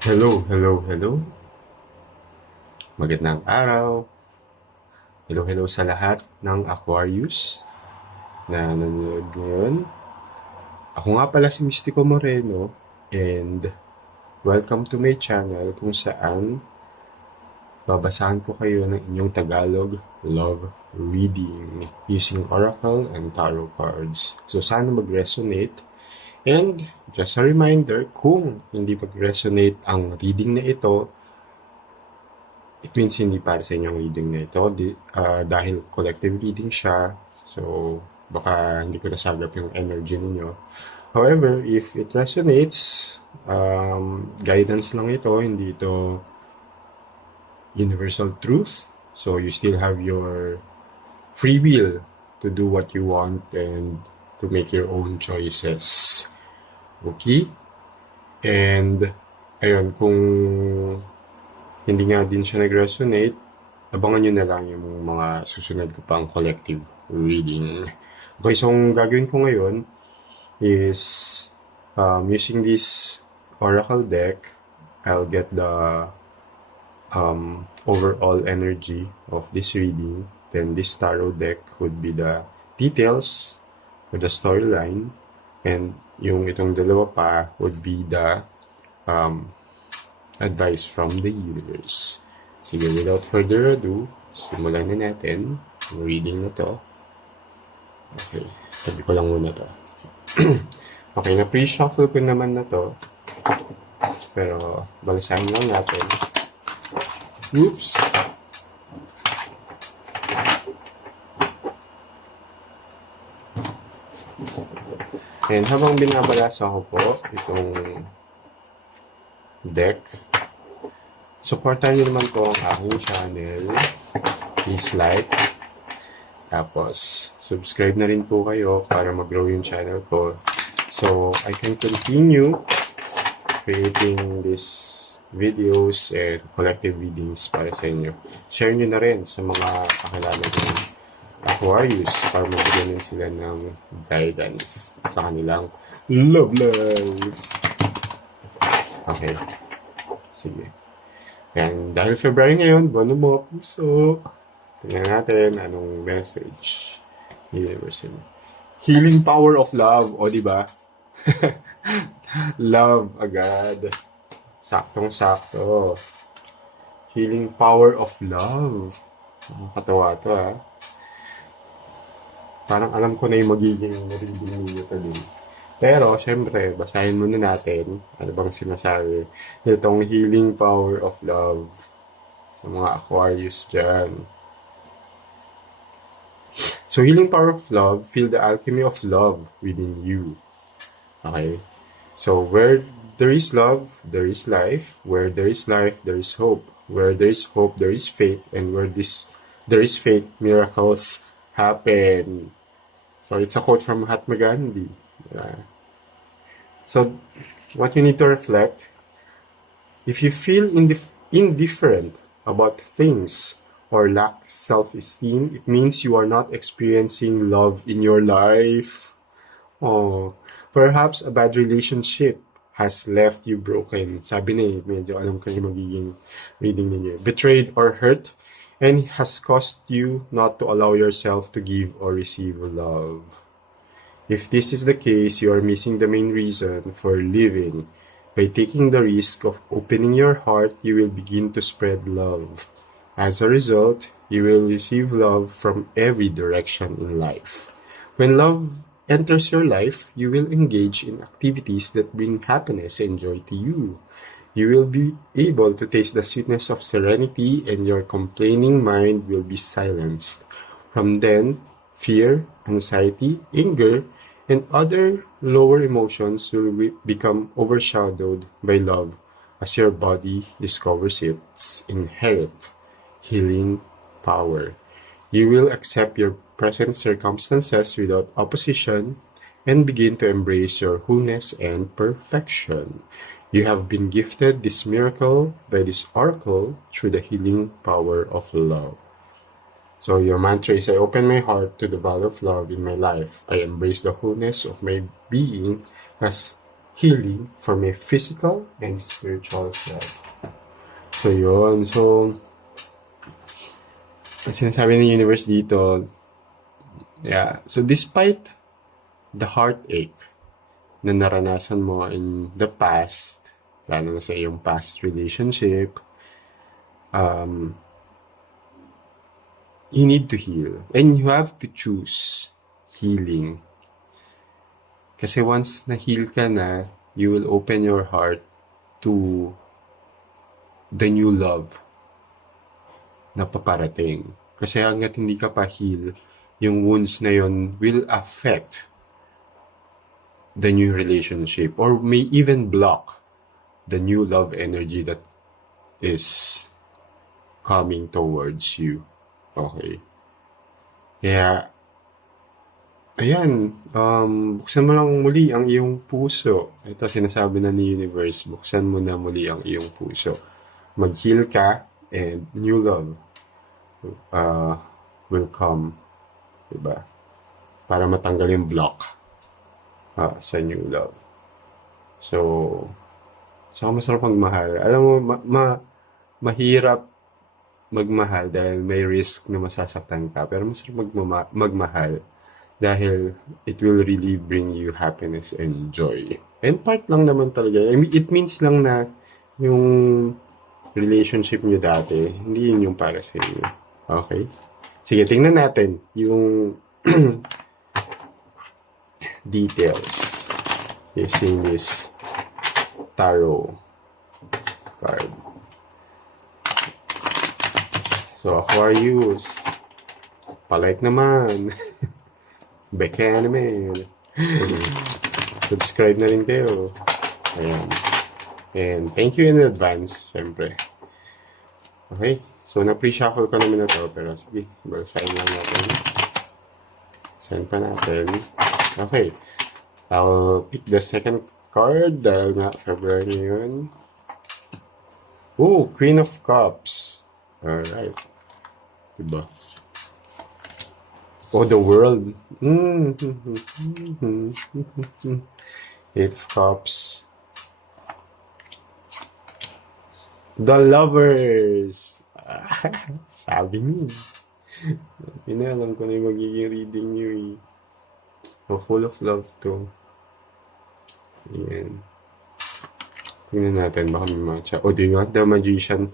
Hello, hello, hello. Magandang araw. Hello, hello sa lahat ng Aquarius na nanonood ngayon. Ako nga pala si Mystico Moreno and welcome to my channel kung saan babasahan ko kayo ng inyong Tagalog love reading using Oracle and Tarot cards. So sana mag-resonate. And just a reminder, kung hindi mag-resonate ang reading na ito, it means hindi para sa inyong reading na ito dahil collective reading siya. So, baka hindi ko nasagap yung energy ninyo. However, if it resonates, guidance lang ito, hindi ito universal truth. So, you still have your free will to do what you want and to make your own choices. Okay? And, ayun, kung hindi nga din siya nag-resonate, abangan nyo na lang yung mga susunod ko pang collective reading. Okay, so ang gagawin ko ngayon is using this oracle deck, I'll get the overall energy of this reading. Then this tarot deck would be the details or the storyline. And yung itong dalawa pa would be the advice from the universe. Sige, without further ado, simulan na natin ang reading na to. Okay, sabi ko lang muna to. Okay, na pre-shuffle ko naman na to. Pero, balisahin lang natin. Oops! And habang binabalasa ko po itong deck, supportan niyo naman po ang aking channel. Please like. Tapos, subscribe na rin po kayo para mag-grow yung channel ko. So, I can continue creating these videos and collective readings para sa inyo. Share nyo na rin sa mga kakilala ng Aquarius para mabigyan din sila ng guidance sa kanilang love life. Okay. Sige. And dahil February ngayon, buwan ng mga puso. Tingnan natin anong message. Universal. Healing power of love. O, diba? Love agad. Saktong-sakto. Healing power of love. Nakakatawa to, ha? Parang alam ko na yung magiging reading ninyo to din. Pero, syempre, basahin muna natin ano bang sinasabi nitong healing power of love sa mga Aquarius dyan. So, healing power of love, feel the alchemy of love within you. Okay? So, where there is love, there is life. Where there is life, there is hope. Where there is hope, there is faith. And where there is faith, miracles happen. So, it's a quote from Mahatma Gandhi. So, what you need to reflect, if you feel indifferent about things or lack self-esteem, it means you are not experiencing love in your life. Oh, perhaps a bad relationship has left you broken. Sabi na medyo alam ko yung magiging reading ninyo. Betrayed or hurt, and has caused you not to allow yourself to give or receive love. If this is the case, you are missing the main reason for living. By taking the risk of opening your heart, you will begin to spread love. As a result, you will receive love from every direction in life. When love enters your life, you will engage in activities that bring happiness and joy to you. You will be able to taste the sweetness of serenity, and your complaining mind will be silenced. From then, fear, anxiety, anger, and other lower emotions will become overshadowed by love as your body discovers its inherent healing power. You will accept your present circumstances without opposition and begin to embrace your wholeness and perfection. You have been gifted this miracle by this oracle through the healing power of love. So your mantra is, I open my heart to the value of love in my life. I embrace the wholeness of my being as healing from a physical and spiritual self. So, yun. So, ang sinasabi ng universe dito, yeah. So, despite the heartache na naranasan mo in the past, lalo na sa iyong past relationship, you need to heal. And you have to choose healing. Kasi once na-heal ka na, you will open your heart to the new love na paparating. Kasi hanggat hindi ka pa heal, yung wounds na yun will affect the new relationship or may even block the new love energy that is coming towards you. Okay. Kaya, ayan, buksan mo lang muli ang iyong puso. Ito sinasabi na ni Universe, buksan mo na muli ang iyong puso. Mag-heal ka and new love will come. Diba? Para matanggal yung block sa new love. So, saka masarap magmahal. Alam mo, mahirap magmahal dahil may risk na masasaktan ka. Pero masarap magmahal dahil it will really bring you happiness and joy. And part lang naman talaga. I mean, it means lang na yung relationship nyo dati, hindi yun yung para sa inyo. Okay? Sige, tingnan natin yung details using this tarot card. So, Aquarius, palike naman. Beke naman. Subscribe na rin kayo. Ayan. And thank you in advance, syempre. Okay? So, na-pre-shuffle ko naman na to. Pero sige, basahin lang natin. Send pa natin. Okay. I'll pick the second card dahil nga February yun. Oh, Queen of Cups. Alright. Diba? Oh, the world. Eight of Cups. The Lovers. Sabi niyo. Alam ko na yung magiging reading niyo eh. So, full of love to. Ayan. Tingnan natin baka may matcha. O, di nga, The Magician.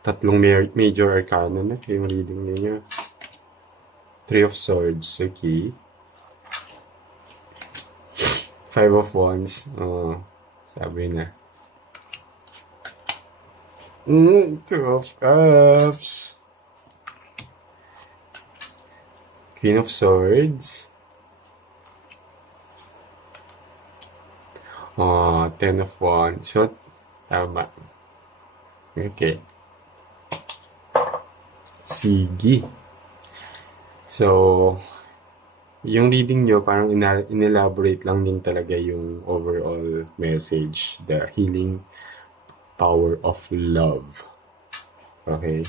Tatlong major arcana na yung reading niya. Three of Swords. Okay. Five of Wands. Sabi na. Two of Cups. Queen of Swords. Ten of Wands. So, tama. Okay. Sige. So, yung reading nyo, parang inelaborate lang din talaga yung overall message. The healing power of love. Okay?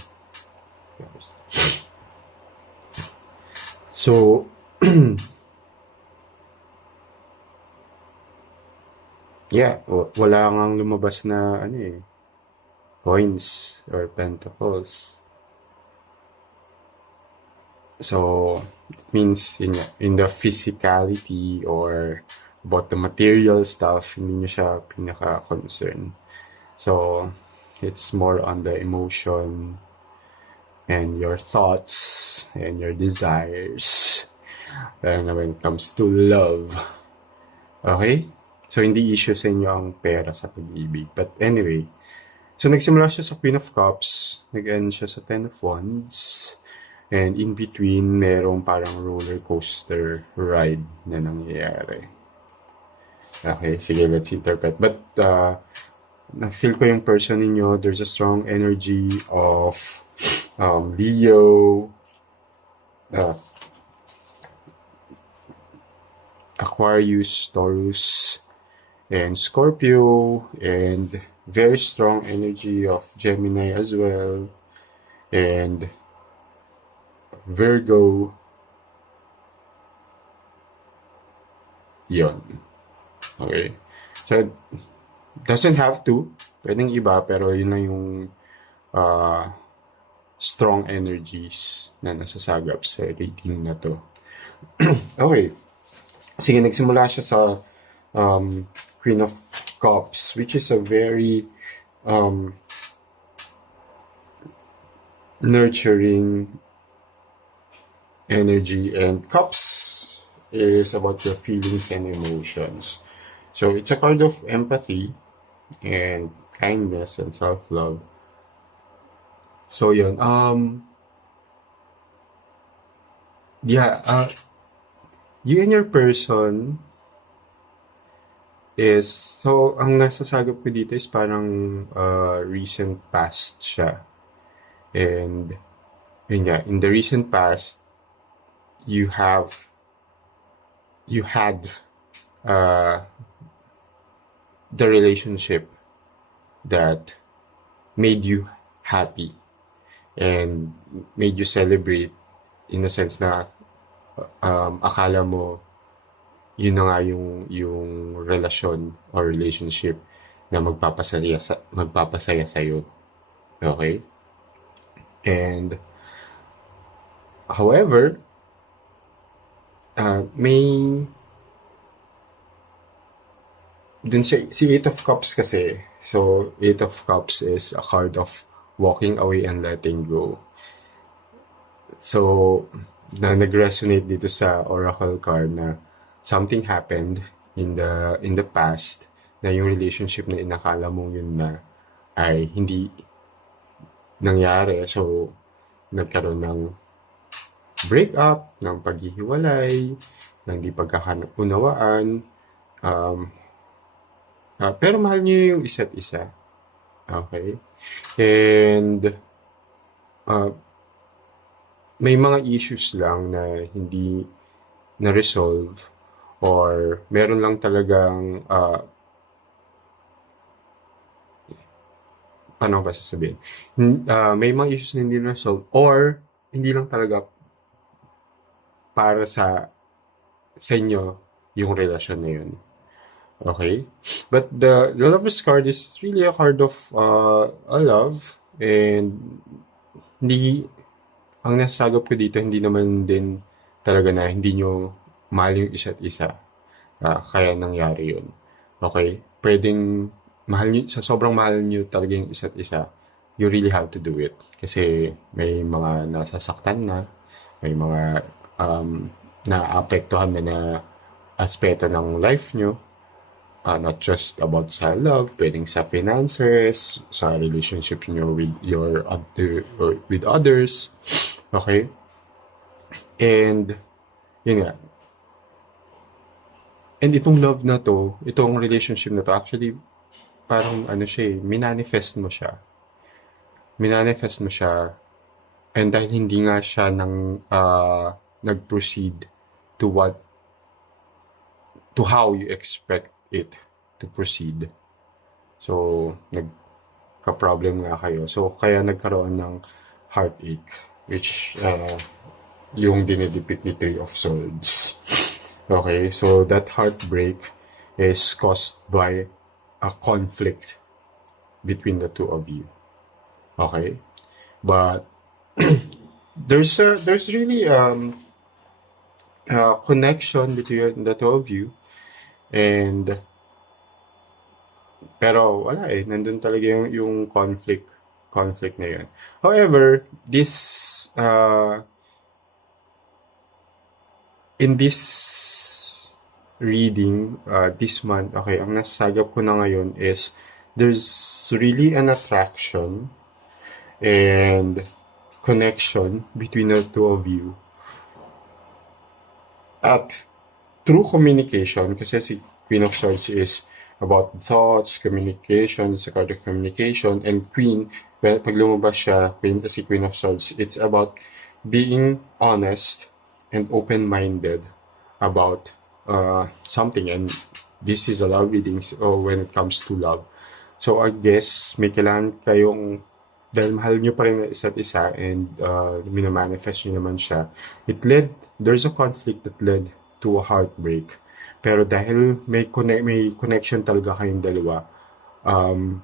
So, yeah, wala ngang lumabas na coins or pentacles. So, it means in the physicality or about the material stuff, hindi nyo siya pinaka-concern. So, it's more on the emotion and your thoughts and your desires. And when it comes to love. Okay? So, hindi issue sa inyo ang pera sa pag-ibig. But anyway, so nagsimula siya sa Queen of Cups, nag-end siya sa Ten of Wands, and in between, merong parang roller coaster ride na nangyayari. Okay, sige, let's interpret. But, na-feel ko yung person ninyo, there's a strong energy of Leo, Aquarius, Taurus, and Scorpio, and very strong energy of Gemini as well, and Virgo. Yon. Okay? So, doesn't have to. Pwedeng iba, pero yun lang yung uh, strong energies na nasasagap sa reading na to. Okay. Sige, nagsimula siya sa um, Queen of Cups, which is a very um, nurturing energy, and Cups is about your feelings and emotions. So it's a card of empathy and kindness and self-love. So yun, yeah, you and your person is, so ang nasasagap ko dito is parang recent past siya. And yun nga, in the recent past, you had the relationship that made you happy and made you celebrate, in a sense na akala mo yun na nga yung relasyon or relationship na magpapasaya sa'yo. Okay? And however, may dun si Eight of Cups kasi. So, Eight of Cups is a card of walking away and letting go. So, nag-resonate dito sa Oracle card na something happened in the past na yung relationship na inakala mong yun na ay hindi nangyari. So, nagkaroon ng breakup, ng paghihiwalay, ng di pagkakaunawaan. Pero mahal niyo yung isa't isa. Okay? And may mga issues lang na hindi na-resolve, or meron lang talagang paano ba sasabihin? May mga issues na hindi na-resolve, or hindi lang talaga para sa inyo yung relasyon na yun. Okay? But the Lover's card is really a card of a love, and hindi, ang nasasagap ko dito, hindi naman din talaga na hindi nyo mahal yung isa't isa. Kaya nangyari yun. Okay? Pwedeng sa sobrang mahal nyo talaga yung isa't isa, you really have to do it. Kasi may mga nasasaktan na, may mga naapektuhan na aspeto ng life nyo. Not just about sa love, pwedeng sa finances, sa relationship nyo with with others. Okay? And yun nga. And itong love na to, itong relationship na to, actually parang siya, minanifest mo siya. And dahil hindi nga siya nag-proceed to how you expect it to proceed. So, nagka-problem nga kayo. So, kaya nagkaroon ng heartache, which yung dinidepict ni Three of Swords. Okay, so that heartbreak is caused by a conflict between the two of you. Okay, but there's really a connection between the two of you, and pero wala nandun talaga yung conflict na yun. However, in this reading this month, okay, ang nasagap ko na ngayon is there's really an attraction and connection between the two of you at through communication, kasi si Queen of Swords is about thoughts, communication, it's a card of communication, and Queen, pag lumabas siya, si Queen of Swords, it's about being honest and open-minded about something, and this is a love reading when it comes to love. So I guess may kailangan kayong, dahil mahal nyo pa rin na isa't isa, and minamanifest nyo naman siya, there's a conflict that led to a heartbreak. Pero dahil may connection talaga kayong dalawa, um,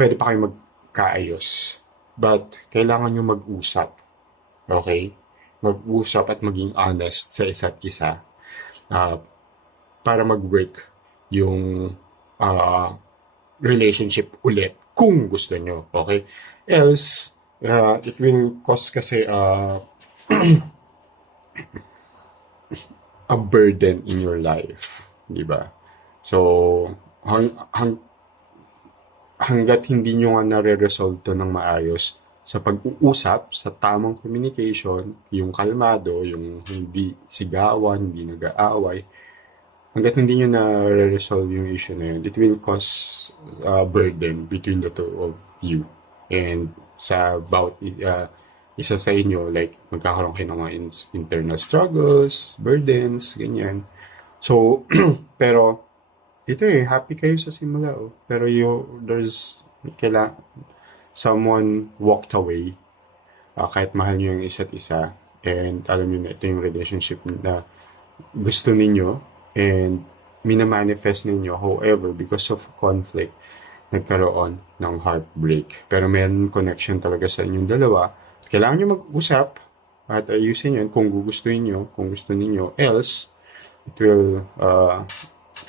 pwede pa kayong magkaayos. But kailangan nyo mag-usap. Okay? Mag-usap at maging honest sa isa't isa. Uh, para mag-work yung relationship ulit kung gusto nyo. Okay? Else, it will cause kasi a burden in your life. Di ba? So, hanggat hindi nyo nga nare-resolve to ng maayos sa pag-uusap, sa tamang communication, yung kalmado, yung hindi sigawan, hindi nag-aaway, hanggat hindi nyo na-resolve yung issue na yun, it will cause a burden between the two of you. And sa about isa sa inyo, like magkakaroon kayo ng mga internal struggles, burdens, ganyan. So, pero ito happy kayo sa simula, pero someone walked away, kahit mahal nyo yung isa't isa, and alam nyo na ito yung relationship na gusto ninyo, and minamanifest ninyo. However, because of conflict, nagkaroon ng heartbreak. Pero may connection talaga sa inyong dalawa. Kailangan nyo mag-usap at ayusin yun kung gugustuhin nyo, kung gusto ninyo. Else, it will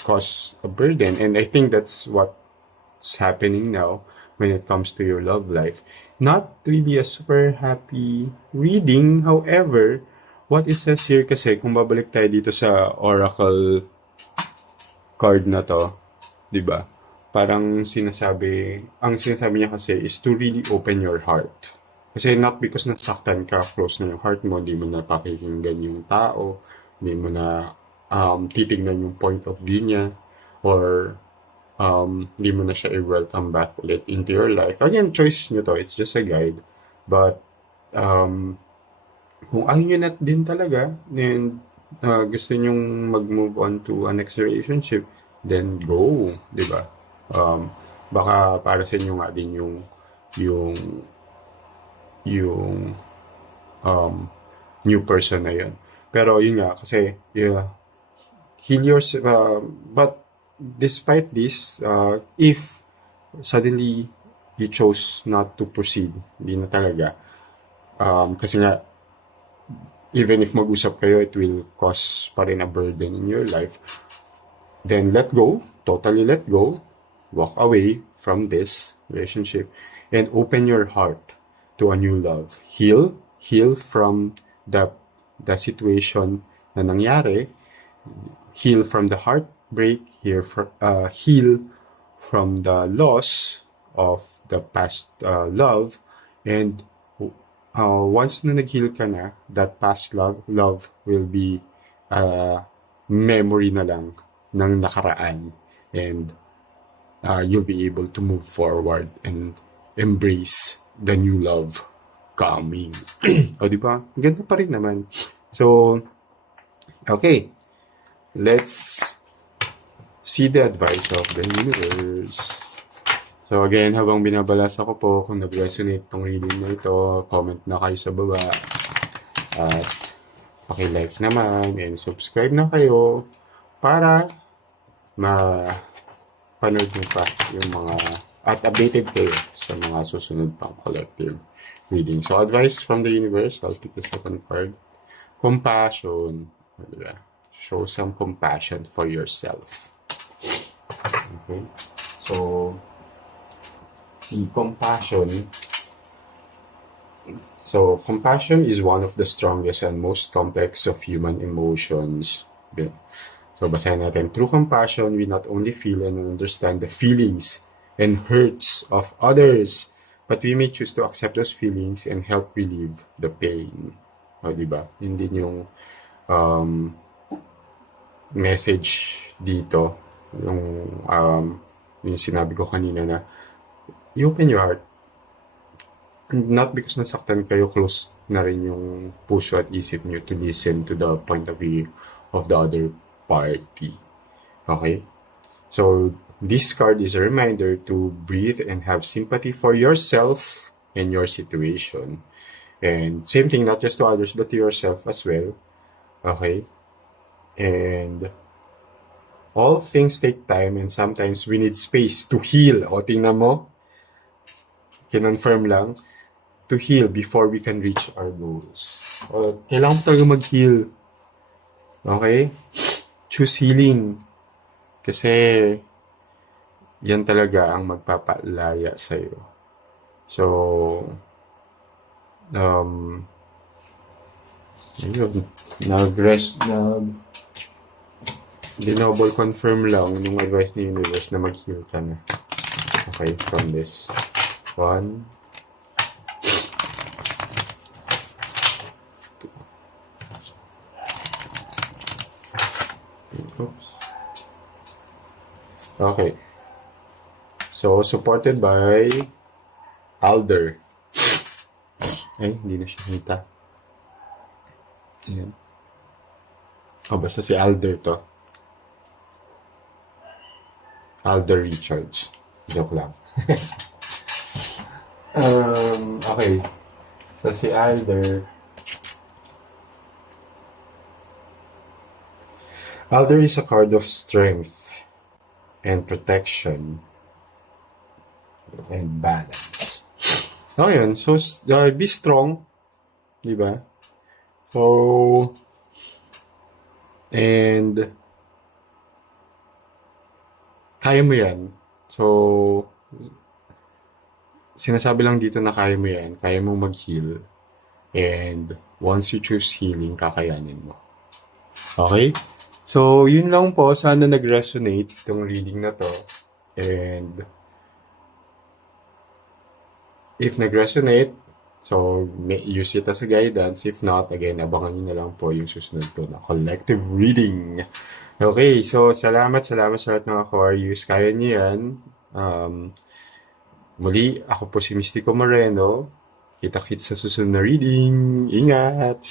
cause a burden. And I think that's what's happening now when it comes to your love life. Not really a super happy reading. However, what it says here kasi, kung babalik tayo dito sa oracle card na to, di ba? Parang ang sinasabi niya kasi is to really open your heart. Kasi not because nasaktan ka, close na yung heart mo, di mo na pakikinggan yung tao, di mo na titignan yung point of view niya, or di mo na siya i-welcome back ulit into your life. Again, choice nyo to, it's just a guide. But, kung ayaw nyo na din talaga, and gusto nyong mag-move on to a next relationship, then go, di ba? Baka para sa inyo nga din yung new person na yun. Pero yun nga, kasi heal yourself, but despite this, if suddenly you chose not to proceed, hindi na talaga, kasi nga, even if mag-usap kayo, it will cause pa rin a burden in your life. Then let go, totally let go, walk away from this relationship, and open your heart to a new love. Heal from the situation na nangyari, heal from the heartbreak, heal from the loss of the past love, and once na nag-heal ka na, that past love will be memory na lang ng nakaraan, and you'll be able to move forward and embrace the new love coming. O, di ba? Ganda pa rin naman. So, okay. Let's see the advice of the universe. So, again, habang binabalasa ko po, kung nag-resonate tong reading na ito, comment na kayo sa baba. At paki-like naman and subscribe na kayo para mapanood nyo pa yung mga at updated kayo sa mga susunod pang collective reading. So, advice from the universe. I'll pick the second card. Compassion. Show some compassion for yourself. Okay. So, see compassion. So, compassion is one of the strongest and most complex of human emotions. Okay. So, basahin natin. Through compassion, we not only feel and understand the feelings and hurts of others, but we may choose to accept those feelings and help relieve the pain. O, diba? Yun din yung message dito. Yung sinabi ko kanina na you open your heart. Not because nasaktan kayo, close na rin yung puso at isip nyo to listen to the point of view of the other party. Okay? So, this card is a reminder to breathe and have sympathy for yourself and your situation. And same thing, not just to others, but to yourself as well. Okay? And all things take time and sometimes we need space to heal. O, tingnan mo, kinonfirm lang, to heal before we can reach our goals. O, kailangan mo talaga mag-heal. Okay? Choose healing. Kasi, yan talaga ang magpapalaya sa'yo. So, ayun, dinoble confirm lang nung advice ni universe na mag-heal ka na. Okay, from this. 1, 2. Oops. Okay. So, supported by Alder. Ay, hindi na siya kita. Ayan. Basta si Alder to. Alder Richards. Joke lang. Okay. So, si Alder. Alder is a card of strength and protection and balance. Ayun. So, be strong. Diba? So, and kaya mo yan. So, sinasabi lang dito na kaya mo yan. Kaya mo mag-heal. And once you choose healing, kakayanin mo. Okay? So, yun lang po. Sana nag-resonate itong reading na to. And if nag-resonate, so use it as a guidance. If not, again, abangan nyo na lang po yung susunod ko na collective reading. Okay, so salamat sa lahat ng Aquarius. Kaya nyo yan. Muli, ako po si Mystico Moreno. Kita-kits sa susunod na reading. Ingat!